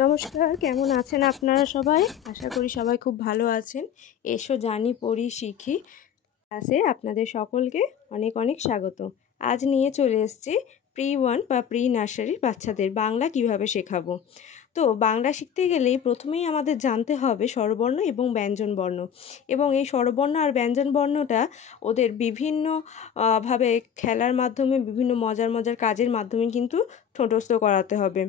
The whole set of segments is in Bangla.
নমস্কার, কেমন আছেন আপনারা সবাই? আশা করি সবাই খুব ভালো আছেন। এসো জানি পড়ি শিখি ক্লাসে আপনাদের সকলকে অনেক অনেক স্বাগত। আজ নিয়ে চলে এসেছি প্রি ওয়ান বা প্রি নার্সারি বাচ্চাদের বাংলা কিভাবে শেখাবো। তো বাংলা শিখতে গেলেই প্রথমেই আমাদের জানতে হবে স্বরবর্ণ এবং ব্যঞ্জনবর্ণ, এবং এই স্বরবর্ণ আর ব্যঞ্জনবর্ণটা ওদের বিভিন্ন ভাবে খেলার মাধ্যমে, বিভিন্ন মজার মজার কাজের মাধ্যমে কিন্তু ঠোঁটস্থ করাতে হবে।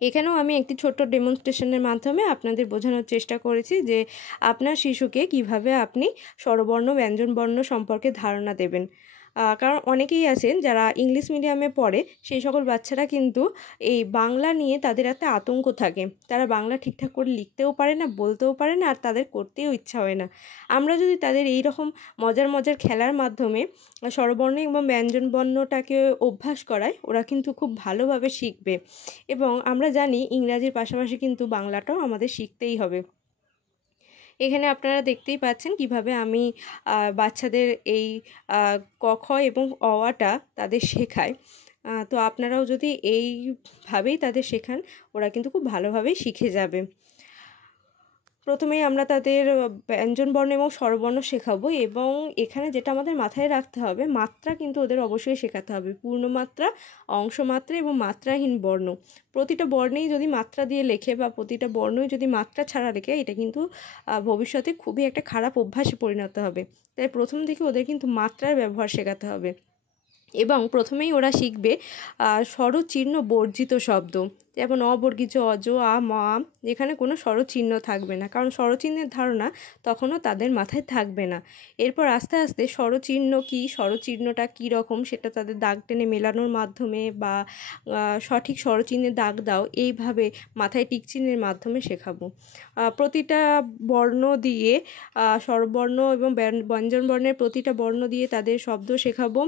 এখানেও আমি একটি ছোট্ট ডেমনস্ট্রেশনের মাধ্যমে আপনাদের বোঝানোর চেষ্টা করেছি যে আপনার শিশুকে কিভাবে আপনি স্বরবর্ণ ব্যঞ্জনবর্ণ সম্পর্কে ধারণা দেবেন। কারণ অনেকেই আছেন যারা ইংলিশ মিডিয়ামে পড়ে, সেই সকল বাচ্চারা কিন্তু এই বাংলা নিয়ে তাদের একটা আতঙ্ক থাকে। তারা বাংলা ঠিকঠাক করে লিখতেও পারে না, বলতেও পারে না, আর তাদের করতেও ইচ্ছা হয় না। আমরা যদি তাদের এই রকম মজার মজার খেলার মাধ্যমে স্বরবর্ণ এবং ব্যঞ্জনবর্ণটাকে অভ্যাস করাই, ওরা কিন্তু খুব ভালোভাবে শিখবে। এবং আমরা জানি ইংরাজির পাশাপাশি কিন্তু বাংলাটাও আমাদের শিখতেই হবে। এখানে আপনারা দেখতেই পাচ্ছেন কিভাবে আমি বাচ্চাদের এই ক খ এবং অ আটা তাদের শেখাই। তো আপনারাও যদি এইভাবেই তাদের শেখান, ওরা কিন্তু খুব ভালোভাবেই শিখে যাবে। প্রথমেই আমরা তাদের ব্যঞ্জনবর্ণ এবং স্বরবর্ণ শেখাবো, এবং এখানে যেটা আমাদের মাথায় রাখতে হবে, মাত্রা কিন্তু ওদের অবশ্যই শেখাতে হবে। পূর্ণমাত্রা, অংশমাত্রা এবং মাত্রাহীন বর্ণ। প্রতিটা বর্ণেই যদি মাত্রা দিয়ে লেখে বা প্রতিটা বর্ণই যদি মাত্রা ছাড়া লেখে, এটা কিন্তু ভবিষ্যতে খুবই একটা খারাপ অভ্যাসে পরিণত হবে। তাই প্রথম থেকে ওদের কিন্তু মাত্রার ব্যবহার শেখাতে হবে। এবং প্রথমেই ওরা শিখবে স্বরচিহ্ন বর্জিত শব্দ, যেমন অবর্গীজ, অজ, আ, ম, আম, যেখানে কোনো স্বরচিহ্ন থাকবে না, কারণ স্বরচিহ্নের ধারণা তখনও তাদের মাথায় থাকবে না। এরপর আস্তে আস্তে স্বরচিহ্ন কী, স্বরচিহ্নটা কী রকম, সেটা তাদের দাগ টেনে মেলানোর মাধ্যমে বা সঠিক স্বরচিহ্নের দাগ দাও, এইভাবে মাথায় টিকচিহ্নের মাধ্যমে শেখাবো। প্রতিটা বর্ণ দিয়ে, স্বরবর্ণ এবং ব্যঞ্জনবর্ণের প্রতিটা বর্ণ দিয়ে তাদের শব্দ শেখাবো,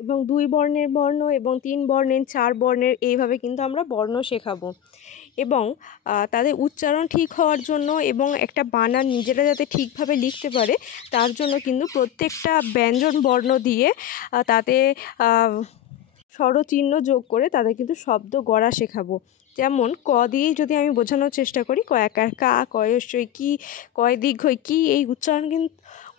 এবং 2 বর্ণের বর্ণ এবং 3 বর্ণের, 4 বর্ণের, এইভাবে কিন্তু আমরা বর্ণ শেখাবো। এবং তাদের উচ্চারণ ঠিক হওয়ার জন্য এবং একটা বানান নিজেরা যাতে ঠিকভাবে লিখতে পারে, তার জন্য কিন্তু প্রত্যেকটা ব্যঞ্জন বর্ণ দিয়ে তাতে স্বরচিহ্ন যোগ করে তাদের কিন্তু শব্দ গড়া শেখাবো। যেমন ক দিয়েই যদি আমি বোঝানোর চেষ্টা করি, ক একার কা, কয়স্বই কি, কয় দীর্ঘই কি, এই উচ্চারণ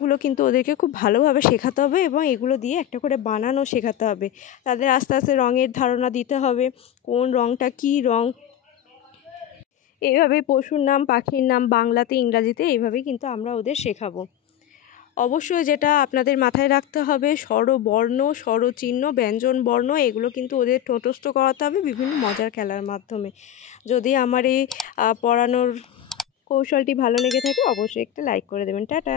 গুলো কিন্তু ওদেরকে খুব ভালোভাবে শেখাতে হবে, এবং এগুলো দিয়ে একটা করে বানানো শেখাতে হবে। তাদের আস্তে আস্তে রঙের ধারণা দিতে হবে, কোন রঙটা কী রঙ। এইভাবে পশুর নাম, পাখির নাম বাংলাতে, ইংরাজিতে, এইভাবেই কিন্তু আমরা ওদের শেখাবো। অবশ্যই যেটা আপনাদের মাথায় রাখতে হবে, স্বরবর্ণ, স্বরচিহ্ন, ব্যঞ্জনবর্ণ, এগুলো কিন্তু ওদের ঠোঁটস্থ করাতে হবে বিভিন্ন মজার খেলার মাধ্যমে। যদি আমার এই পড়ানোর কৌশলটি ভালো লেগে থাকে, অবশ্যই একটা লাইক করে দেবেন। টাটা।